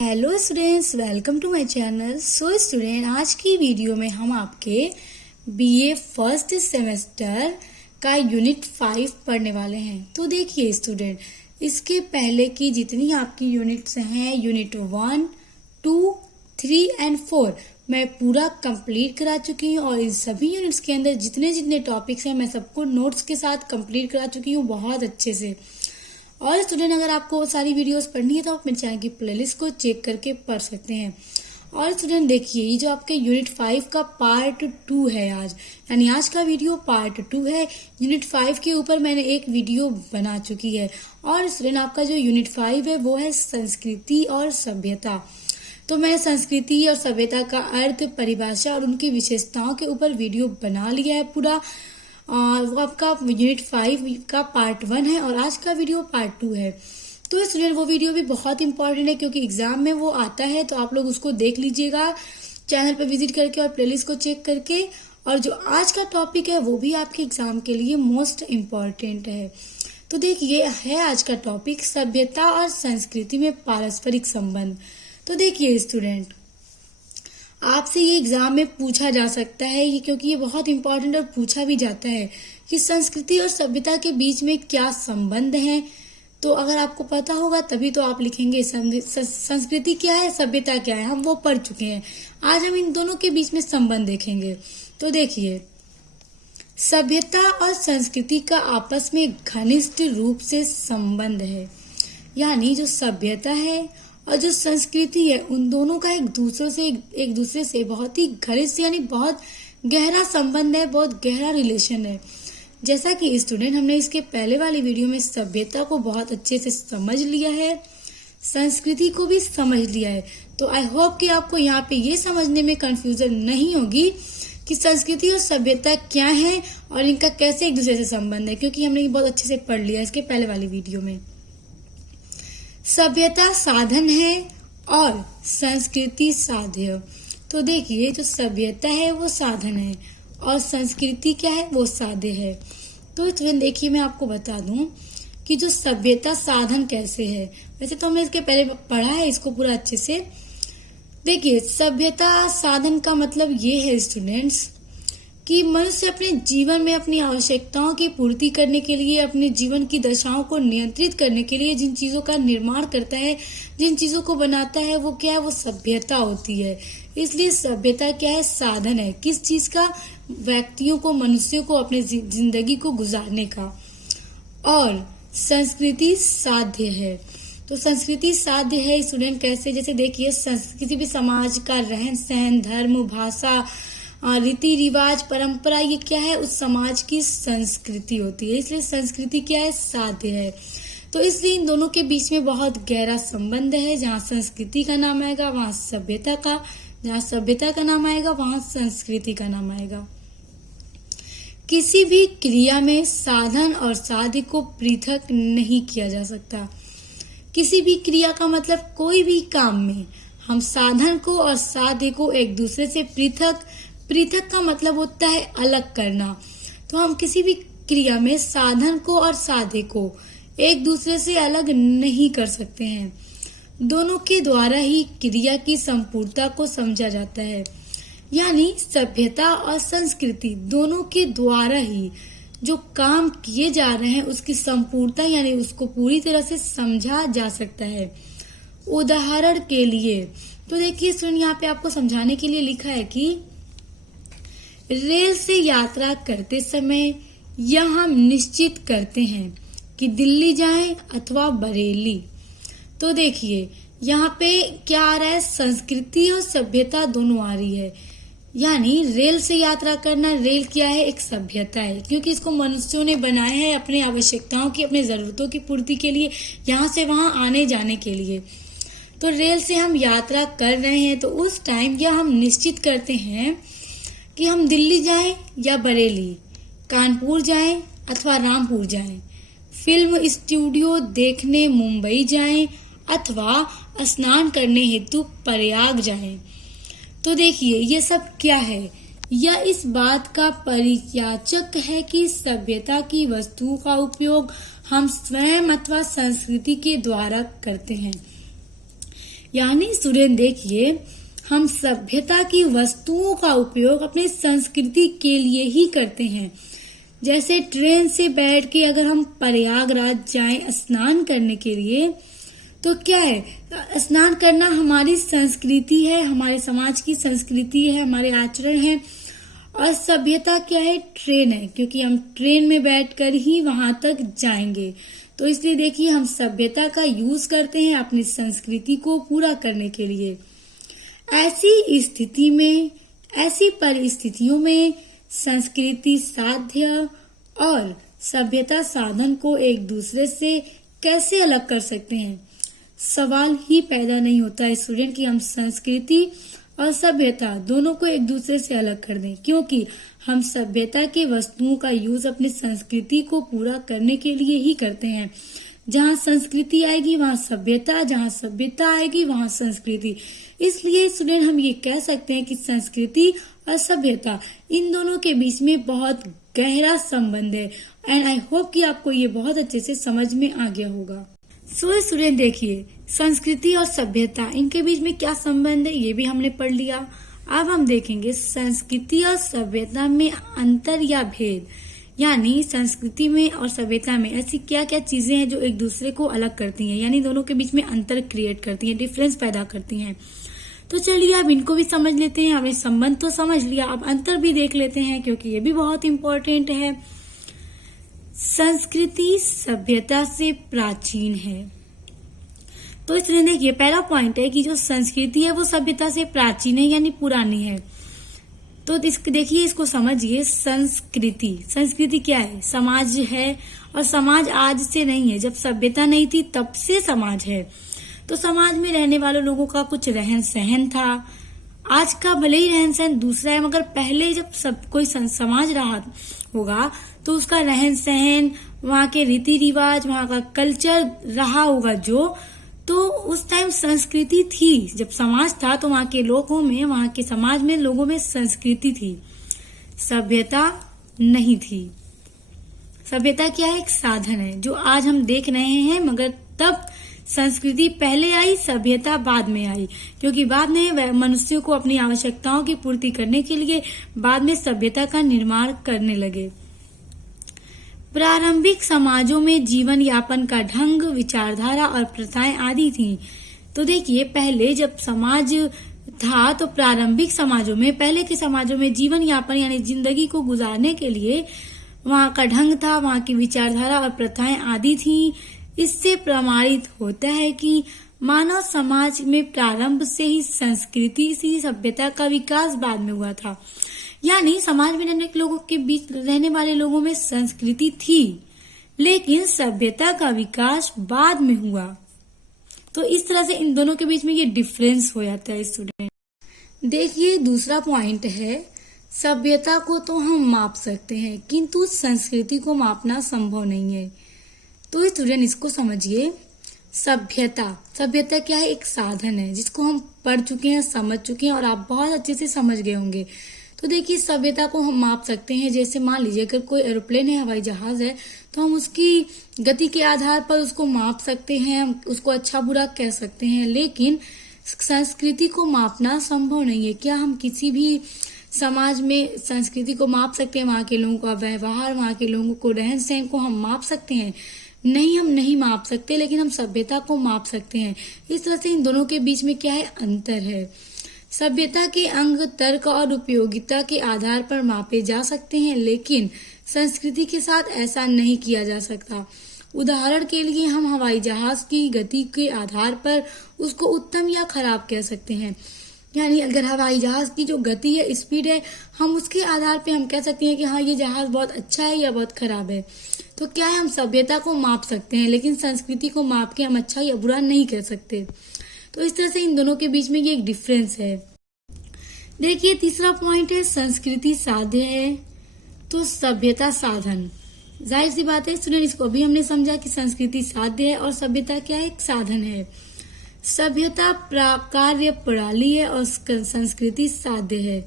Hello students, welcome to my channel. So student, आज की video में हम आपके बीए फर्स्ट सेमेस्टर का यूनिट 5 पढ़ने वाले हैं। तो देखिए स्टूडेंट, इसके पहले की जितनी आपकी यूनिट्स हैं, यूनिट 1, 2, 3 एंड 4 मैं पूरा कंप्लीट करा चुकी हूँ और इन सभी यूनिट्स के अंदर जितने जितने टॉपिक्स हैं मैं सबको नोट्स के साथ कंप्लीट करा चुकी हूँ बहुत अच्छे से। और स्टूडेंट, अगर आपको वो सारी वीडियोस पढ़नी है तो आप मेरे चैनल की प्लेलिस्ट को चेक करके पढ़ सकते हैं। और स्टूडेंट देखिए, ये जो आपके यूनिट 5 का पार्ट 2 है आज, यानी आज का वीडियो पार्ट 2 है। यूनिट 5 के ऊपर मैंने एक वीडियो बना चुकी है। और स्टूडेंट, आपका जो यूनिट 5 है वो है संस्कृति और सभ्यता। तो मैंने संस्कृति और सभ्यता का अर्थ, परिभाषा और उनकी विशेषताओं के ऊपर वीडियो बना लिया है पूरा। वो आपका यूनिट 5 का पार्ट 1 है और आज का वीडियो पार्ट 2 है। तो स्टूडेंट, वो वीडियो भी बहुत इंपॉर्टेंट है क्योंकि एग्जाम में वो आता है, तो आप लोग उसको देख लीजिएगा चैनल पर विजिट करके और प्लेलिस्ट को चेक करके। और जो आज का टॉपिक है वो भी आपके एग्जाम के लिए मोस्ट इम्पॉर्टेंट है। तो देखिए, है आज का टॉपिक सभ्यता और संस्कृति में पारस्परिक संबंध। तो देखिए स्टूडेंट, आपसे ये एग्जाम में पूछा जा सकता है ये, क्योंकि ये बहुत इंपॉर्टेंट और पूछा भी जाता है कि संस्कृति और सभ्यता के बीच में क्या संबंध है। तो अगर आपको पता होगा तभी तो आप लिखेंगे संस्कृति क्या है, सभ्यता क्या है, हम वो पढ़ चुके हैं। आज हम इन दोनों के बीच में संबंध देखेंगे। तो देखिए, सभ्यता और संस्कृति का आपस में घनिष्ठ रूप से संबंध है, यानी जो सभ्यता है और जो संस्कृति है उन दोनों का एक दूसरे से बहुत ही घनिष्ठ यानी बहुत गहरा संबंध है, बहुत गहरा रिलेशन है। जैसा कि स्टूडेंट, हमने इसके पहले वाली वीडियो में सभ्यता को बहुत अच्छे से समझ लिया है, संस्कृति को भी समझ लिया है। तो आई होप कि आपको यहाँ पे ये समझने में कंफ्यूजन नहीं होगी कि संस्कृति और सभ्यता क्या है और इनका कैसे एक दूसरे से संबंध है, क्योंकि हमने ये बहुत अच्छे से पढ़ लिया इसके पहले वाली वीडियो में। सभ्यता साधन है और संस्कृति साध्य। तो देखिए, जो सभ्यता है वो साधन है और संस्कृति क्या है, वो साध्य है। तो स्टूडेंट देखिए, मैं आपको बता दूं कि जो सभ्यता साधन कैसे है। वैसे तो हमने इसके पहले पढ़ा है इसको पूरा अच्छे से। देखिए, सभ्यता साधन का मतलब ये है स्टूडेंट्स कि मनुष्य अपने जीवन में अपनी आवश्यकताओं की पूर्ति करने के लिए, अपने जीवन की दशाओं को नियंत्रित करने के लिए जिन चीजों का निर्माण करता है, जिन चीजों को बनाता है, वो क्या है, वो सभ्यता होती है। इसलिए सभ्यता क्या है, साधन है किस चीज का, व्यक्तियों को, मनुष्यों को अपने जिंदगी को गुजारने का। और संस्कृति साध्य है। तो संस्कृति साध्य है स्टूडेंट कैसे, जैसे देखिए, किसी भी समाज का रहन सहन, धर्म, भाषा, रीति रिवाज, परंपरा, ये क्या है, उस समाज की संस्कृति होती है। इसलिए संस्कृति क्या है, साध्य है। तो इसलिए इन दोनों के बीच में बहुत गहरा संबंध है। जहाँ संस्कृति का नाम आएगा वहाँ सभ्यता का, जहाँ सभ्यता का नाम आएगा वहाँ संस्कृति का नाम आएगा। किसी भी क्रिया में साधन और साध्य को पृथक नहीं किया जा सकता। किसी भी क्रिया का मतलब कोई भी काम में हम साधन को और साध्य को एक दूसरे से पृथक का मतलब होता है अलग करना। तो हम किसी भी क्रिया में साधन को और साध्य को एक दूसरे से अलग नहीं कर सकते हैं। दोनों के द्वारा ही क्रिया की संपूर्णता को समझा जाता है, यानी सभ्यता और संस्कृति दोनों के द्वारा ही जो काम किए जा रहे हैं उसकी संपूर्णता यानी उसको पूरी तरह से समझा जा सकता है। उदाहरण के लिए तो देखिए स्टूडेंट, यहाँ पे आपको समझाने के लिए लिखा है कि रेल से यात्रा करते समय यह हम निश्चित करते हैं कि दिल्ली जाएं अथवा बरेली। तो देखिए, यहाँ पे क्या आ रहा है, संस्कृति और सभ्यता दोनों आ रही है। यानी रेल से यात्रा करना, रेल क्या है, एक सभ्यता है, क्योंकि इसको मनुष्यों ने बनाया है अपने आवश्यकताओं की, अपने जरूरतों की पूर्ति के लिए, यहाँ से वहां आने जाने के लिए। तो रेल से हम यात्रा कर रहे हैं तो उस टाइम यह हम निश्चित करते हैं कि हम दिल्ली जाएं या बरेली, कानपुर जाएं अथवा रामपुर जाएं, फिल्म स्टूडियो देखने मुंबई जाएं अथवा स्नान करने हेतु प्रयाग जाएं। तो देखिए, ये सब क्या है, यह इस बात का परिचायक है कि सभ्यता की वस्तुओं का उपयोग हम स्वयं अथवा संस्कृति के द्वारा करते हैं। यानी स्टूडेंट देखिए, हम सभ्यता की वस्तुओं का उपयोग अपनी संस्कृति के लिए ही करते हैं। जैसे ट्रेन से बैठ के अगर हम प्रयागराज जाएं स्नान करने के लिए, तो क्या है, स्नान करना हमारी संस्कृति है, हमारे समाज की संस्कृति है, हमारे आचरण है। और सभ्यता क्या है, ट्रेन है, क्योंकि हम ट्रेन में बैठकर ही वहां तक जाएंगे। तो इसलिए देखिए, हम सभ्यता का यूज करते हैं अपनी संस्कृति को पूरा करने के लिए। ऐसी परिस्थितियों में संस्कृति साध्य और सभ्यता साधन को एक दूसरे से कैसे अलग कर सकते हैं। सवाल ही पैदा नहीं होता है स्टूडेंट कि हम संस्कृति और सभ्यता दोनों को एक दूसरे से अलग कर दें, क्योंकि हम सभ्यता के वस्तुओं का यूज अपनी संस्कृति को पूरा करने के लिए ही करते हैं। जहाँ संस्कृति आएगी वहाँ सभ्यता, जहाँ सभ्यता आएगी वहाँ संस्कृति। इसलिए स्टूडेंट हम ये कह सकते हैं कि संस्कृति और सभ्यता इन दोनों के बीच में बहुत गहरा संबंध है। एंड आई होप कि आपको ये बहुत अच्छे से समझ में आ गया होगा। सो स्टूडेंट देखिए, संस्कृति और सभ्यता इनके बीच में क्या संबंध है ये भी हमने पढ़ लिया। अब हम देखेंगे संस्कृति और सभ्यता में अंतर या भेद, यानी संस्कृति में और सभ्यता में ऐसी क्या क्या चीजें हैं जो एक दूसरे को अलग करती हैं, यानी दोनों के बीच में अंतर क्रिएट करती हैं, डिफरेंस पैदा करती हैं। तो चलिए अब इनको भी समझ लेते हैं। हमने संबंध तो समझ लिया, अब अंतर भी देख लेते हैं क्योंकि ये भी बहुत इंपॉर्टेंट है। संस्कृति सभ्यता से प्राचीन है। तो इसलिए देखिए, पहला पॉइंट है कि जो संस्कृति है वो सभ्यता से प्राचीन है, यानी पुरानी है। तो देखिए, इसको समझिए। संस्कृति क्या है, समाज है, और समाज आज से नहीं है। जब सभ्यता नहीं थी तब से समाज है। तो समाज में रहने वाले लोगों का कुछ रहन सहन था। आज का भले ही रहन सहन दूसरा है, मगर पहले जब सब कोई समाज रहा होगा तो उसका रहन सहन, वहाँ के रीति रिवाज, वहाँ का कल्चर रहा होगा तो उस टाइम संस्कृति थी। जब समाज था तो वहाँ के लोगों में, वहाँ के समाज में लोगों में संस्कृति थी, सभ्यता नहीं थी। सभ्यता क्या है, एक साधन है जो आज हम देख रहे हैं, मगर तब संस्कृति पहले आई, सभ्यता बाद में आई, क्योंकि बाद में मनुष्यों को अपनी आवश्यकताओं की पूर्ति करने के लिए बाद में सभ्यता का निर्माण करने लगे। प्रारंभिक समाजों में जीवन यापन का ढंग, विचारधारा और प्रथाएं आदि थीं। तो देखिए, पहले जब समाज था तो प्रारंभिक समाजों में, पहले के समाजों में जीवन यापन यानी जिंदगी को गुजारने के लिए वहाँ का ढंग था, वहाँ की विचारधारा और प्रथाएं आदि थीं। इससे प्रमाणित होता है कि मानव समाज में प्रारंभ से ही संस्कृति सी सभ्यता का विकास बाद में हुआ था। यानी समाज में रहने के लोगों के बीच रहने वाले लोगों में संस्कृति थी, लेकिन सभ्यता का विकास बाद में हुआ। तो इस तरह से इन दोनों के बीच में ये डिफरेंस हो जाता है स्टूडेंट। देखिए, दूसरा पॉइंट है, सभ्यता को तो हम माप सकते हैं किंतु संस्कृति को मापना संभव नहीं है। तो स्टूडेंट इसको समझिए। सभ्यता क्या है, एक साधन है जिसको हम पढ़ चुके हैं, समझ चुके हैं, और आप बहुत अच्छे से समझ गए होंगे। तो देखिए, सभ्यता को हम माप सकते हैं। जैसे मान लीजिए अगर कोई एरोप्लेन है, हवाई जहाज है, तो हम उसकी गति के आधार पर उसको माप सकते हैं, उसको अच्छा बुरा कह सकते हैं। लेकिन संस्कृति को मापना संभव नहीं है। क्या हम किसी भी समाज में संस्कृति को माप सकते हैं? वहाँ के लोगों का व्यवहार, वहाँ के लोगों को रहन सहन को हम माप सकते हैं? नहीं, हम नहीं माप सकते, लेकिन हम सभ्यता को माप सकते हैं। इस तरह से इन दोनों के बीच में क्या है, अंतर है। सभ्यता के अंग तर्क और उपयोगिता के आधार पर मापे जा सकते हैं, लेकिन संस्कृति के साथ ऐसा नहीं किया जा सकता। उदाहरण के लिए हम हवाई जहाज की गति के आधार पर उसको उत्तम या खराब कह सकते हैं। यानी अगर हवाई जहाज की जो गति है, स्पीड है, हम उसके आधार पे हम कह सकते हैं कि हाँ, ये जहाज बहुत अच्छा है या बहुत खराब है। तो क्या है, हम सभ्यता को माप सकते हैं, लेकिन संस्कृति को माप के हम अच्छा या बुरा नहीं कह सकते। तो इस तरह से इन दोनों के बीच में ये एक डिफरेंस है। देखिए, तीसरा पॉइंट है, संस्कृति साध्य है तो सभ्यता साधन। जाहिर सी बात है स्टूडेंट, इसको अभी हमने समझा कि संस्कृति साध्य है और सभ्यता क्या है, एक साधन है। सभ्यता कार्य प्रणाली है और संस्कृति साध्य है।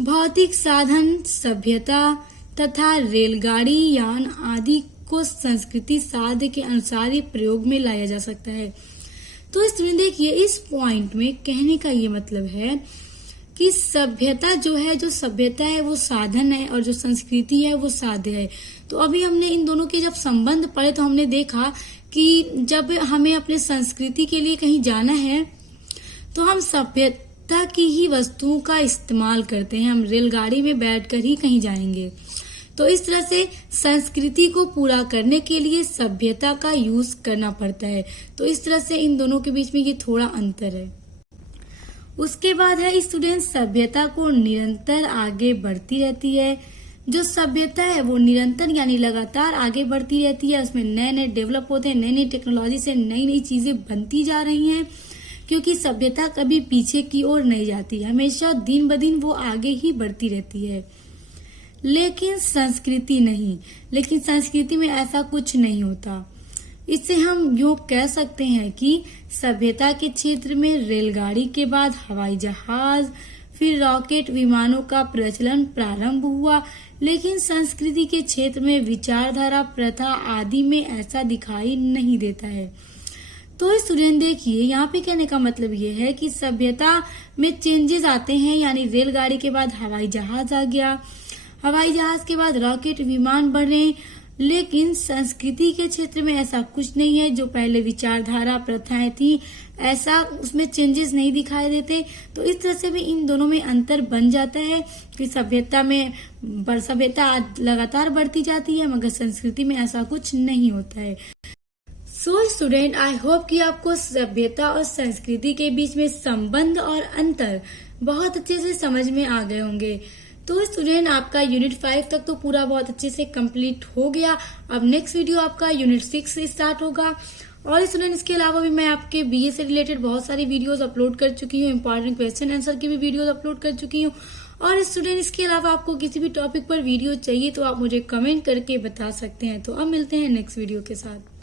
भौतिक साधन सभ्यता तथा रेलगाड़ी, यान आदि को संस्कृति साध्य के अनुसार ही प्रयोग में लाया जा सकता है। तो स्टूडेंट देखिए, इस पॉइंट में कहने का ये मतलब है कि सभ्यता जो है, जो सभ्यता है वो साधन है और जो संस्कृति है वो साध्य है। तो अभी हमने इन दोनों के जब संबंध पढ़े तो हमने देखा कि जब हमें अपने संस्कृति के लिए कहीं जाना है तो हम सभ्यता की ही वस्तुओं का इस्तेमाल करते हैं। हम रेलगाड़ी में बैठकर ही कहीं जाएंगे। तो इस तरह से संस्कृति को पूरा करने के लिए सभ्यता का यूज करना पड़ता है। तो इस तरह से इन दोनों के बीच में ये थोड़ा अंतर है। उसके बाद है स्टूडेंट, सभ्यता को निरंतर आगे बढ़ती रहती है। जो सभ्यता है वो निरंतर यानी लगातार आगे बढ़ती रहती है। उसमें नए नए डेवलप होते हैं, नई नई टेक्नोलॉजी से नई नई चीजें बनती जा रही हैं, क्योंकि सभ्यता कभी पीछे की ओर नहीं जाती, हमेशा दिन ब दिन वो आगे ही बढ़ती रहती है। लेकिन संस्कृति नहीं, लेकिन संस्कृति में ऐसा कुछ नहीं होता। इससे हम यूं कह सकते हैं कि सभ्यता के क्षेत्र में रेलगाड़ी के बाद हवाई जहाज, फिर रॉकेट विमानों का प्रचलन प्रारंभ हुआ, लेकिन संस्कृति के क्षेत्र में विचारधारा, प्रथा आदि में ऐसा दिखाई नहीं देता है। तो स्टूडेंट देखिए, यहाँ पे कहने का मतलब ये है कि सभ्यता में चेंजेस आते हैं, यानी रेलगाड़ी के बाद हवाई जहाज आ गया, हवाई जहाज के बाद रॉकेट विमान बढ़े, लेकिन संस्कृति के क्षेत्र में ऐसा कुछ नहीं है। जो पहले विचारधारा, प्रथाएं थी, ऐसा उसमें चेंजेस नहीं दिखाई देते। तो इस तरह से भी इन दोनों में अंतर बन जाता है कि सभ्यता लगातार बढ़ती जाती है, मगर संस्कृति में ऐसा कुछ नहीं होता है। सो स्टूडेंट, आई होप कि आपको सभ्यता और संस्कृति के बीच में संबंध और अंतर बहुत अच्छे से समझ में आ गए होंगे। तो स्टूडेंट, आपका यूनिट 5 तक तो पूरा बहुत अच्छे से कंप्लीट हो गया। अब नेक्स्ट वीडियो आपका यूनिट 6 से स्टार्ट होगा। और स्टूडेंट, इसके अलावा भी मैं आपके बीए से रिलेटेड बहुत सारी वीडियोस अपलोड कर चुकी हूँ, इंपॉर्टेंट क्वेश्चन आंसर की भी वीडियोस अपलोड कर चुकी हूँ। और स्टूडेंट, इसके अलावा आपको किसी भी टॉपिक पर वीडियो चाहिए तो आप मुझे कमेंट करके बता सकते हैं। तो अब मिलते हैं नेक्स्ट वीडियो के साथ।